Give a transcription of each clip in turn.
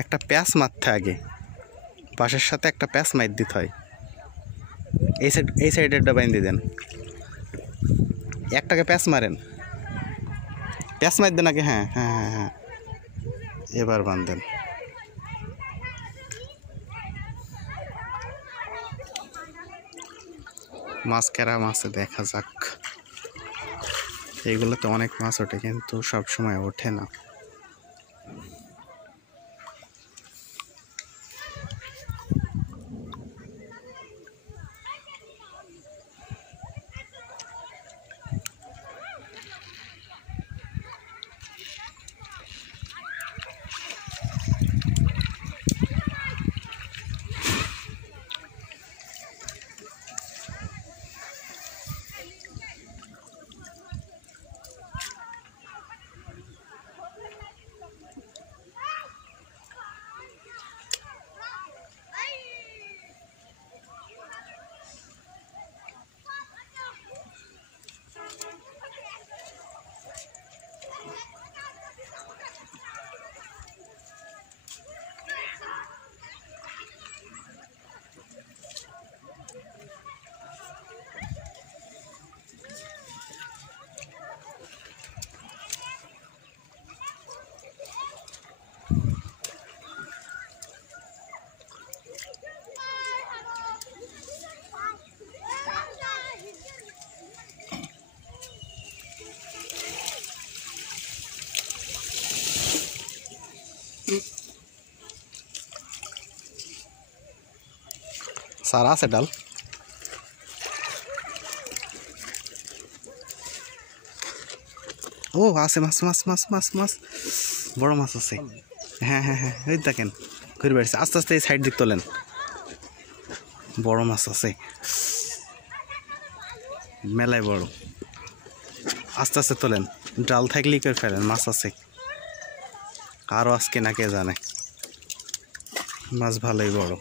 একটা প্যাঁচ মারতে আগে, পাশের সাথে একটা প্যাঁচ মার দিতে হয়। এই সাইডেরটা বাইন্ধে দেন, একটাকে প্যাঁচ মারেন, প্যাঁচ মার দেন আগে। হ্যাঁ হ্যাঁ হ্যাঁ হ্যাঁ, এবার বাঁধেন। মাছ কেরা মাছে দেখা যাক। এইগুলোতে অনেক মাছ ওঠে, কিন্তু সব সময় ওঠে না। সারা আছে ডাল। ও আছে মাছ মাছ মাছ মাছ মাছ, বড় মাছ আছে। হ্যাঁ হ্যাঁ হ্যাঁ, ওই দেখেন ঘুরে বেড়াচ্ছে। আস্তে আস্তে এই সাইড দিক তোলেন, বড় মাছ আছে মেলায় বড়। আস্তে আস্তে তোলেন, ডাল থাকলেই করে ফেলেন, মাছ আছে। আরও আজকে না কে জানে, মাছ ভালোই বড়।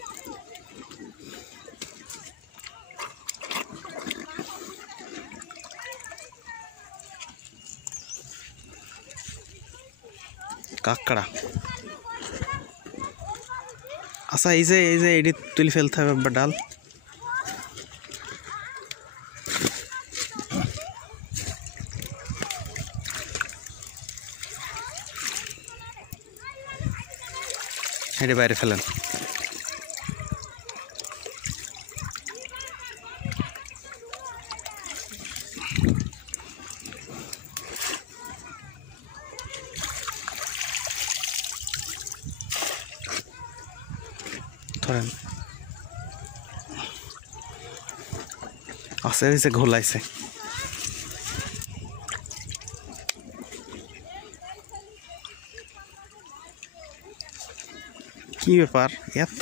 কাঁকড়া। আচ্ছা, এই যে এটি তুলে ফেলতে হবে বা ডাল। এটি বাইরে ফেলেন। ধরেন, আস্তে আস্তে ঘোলাইছে। কি ব্যাপার, এত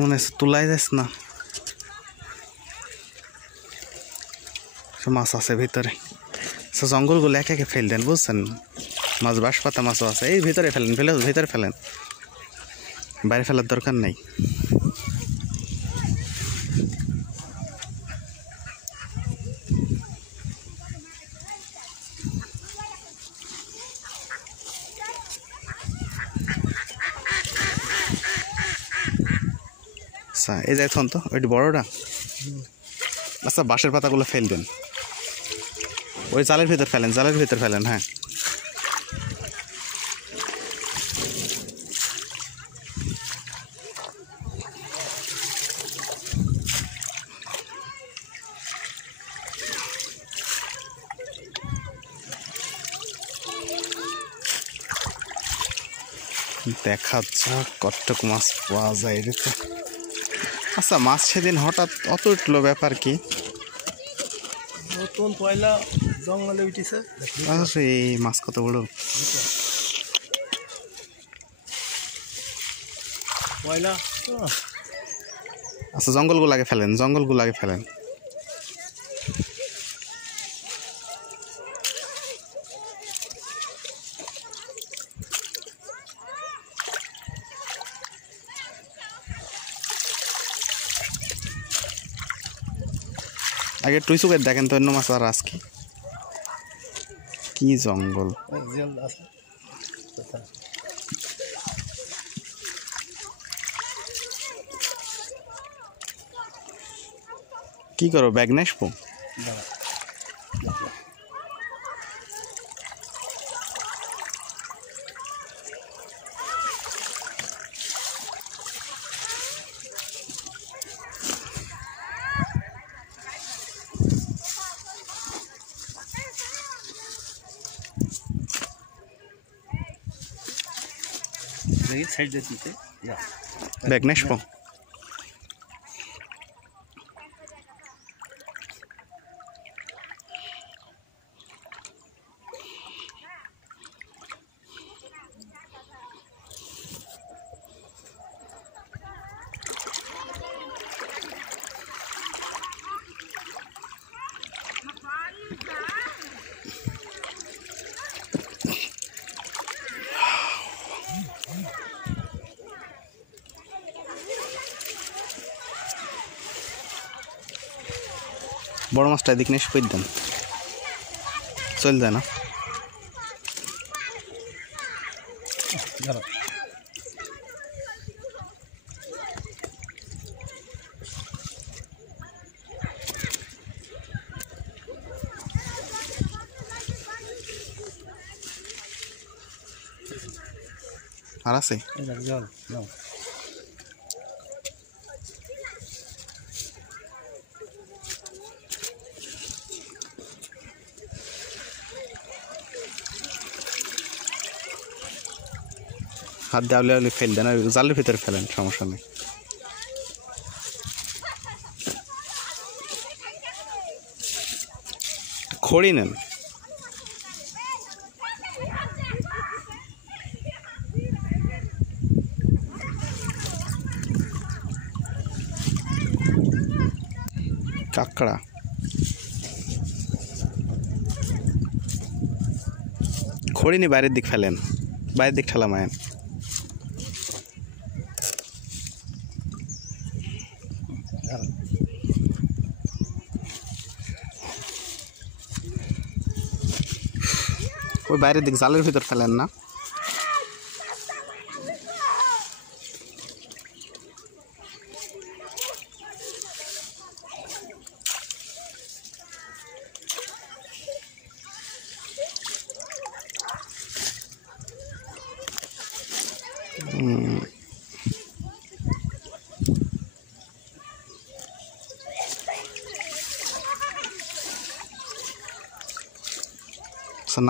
মনে হচ্ছে তুলাই যাস না। মাছ আছে ভিতরে, জঙ্গলগুলো একে একে ফেল দেন, বুঝছেন? মাছ বাঁশ পাতা মাছও আছে, এই ভিতরে ফেলেন, ভিতরে ফেলেন, বাইরে ফেলার দরকার নেই। আচ্ছা, এই যাই থন তো, ওইটি বড়টা। আচ্ছা, বাঁশের পাতাগুলো ফেল দেন, ওই জালের ভিতর ফেলেন, জালের ভিতর ফেলেন। হ্যাঁ, দেখা যাক কতটুক মাছ পাওয়া যায় রে। আচ্ছা, মাছ সেদিন হঠাৎ অত উঠলো, ব্যাপার কি? নতুন পয়লা জঙ্গলে উঠেছে। এই মাছ কত বড় পয়লা। আচ্ছা, জঙ্গলগুলো আগে ফেলেন, জঙ্গলগুলো আগে ফেলেন। আগে টুইসুকে দেখেন তো অন্য মাছ আর আজকে কি জঙ্গল। কি করো ব্যাগ নিয়ে আসবো? সাইড দিতে ব্যাগ নিয়ে আসবো? বড় মাছটা এদিক নিয়ে এসে দেন, চল যায় না। আর আছে হাত দেওয়ালে ফেল দেন, আর জালের ভিতরে ফেলেন, সমস্যা নেই। খড়ি নেন। কাঁকড়া খড়ি নি বাইরের দিক ফেলেন, বাইরের দিক ঠেলা মায়েন। ওই বাইরের দিক জালের ভিতর ফেলেন না।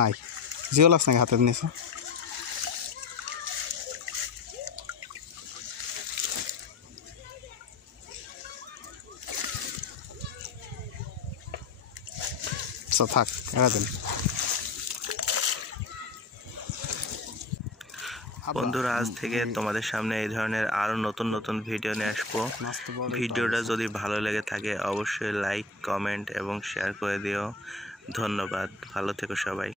নাই জিওল আছে নাকি হাতের নিচে? থাক এরা দেন। বন্ধুরা, আজ থেকে তোমাদের সামনে এই ধরনের আরো নতুন নতুন ভিডিও নিয়ে আসবো। ভিডিওটা যদি ভালো লেগে থাকে অবশ্যই লাইক, কমেন্ট এবং শেয়ার করে দিও। ধন্যবাদ, ভালো থেকো সবাই।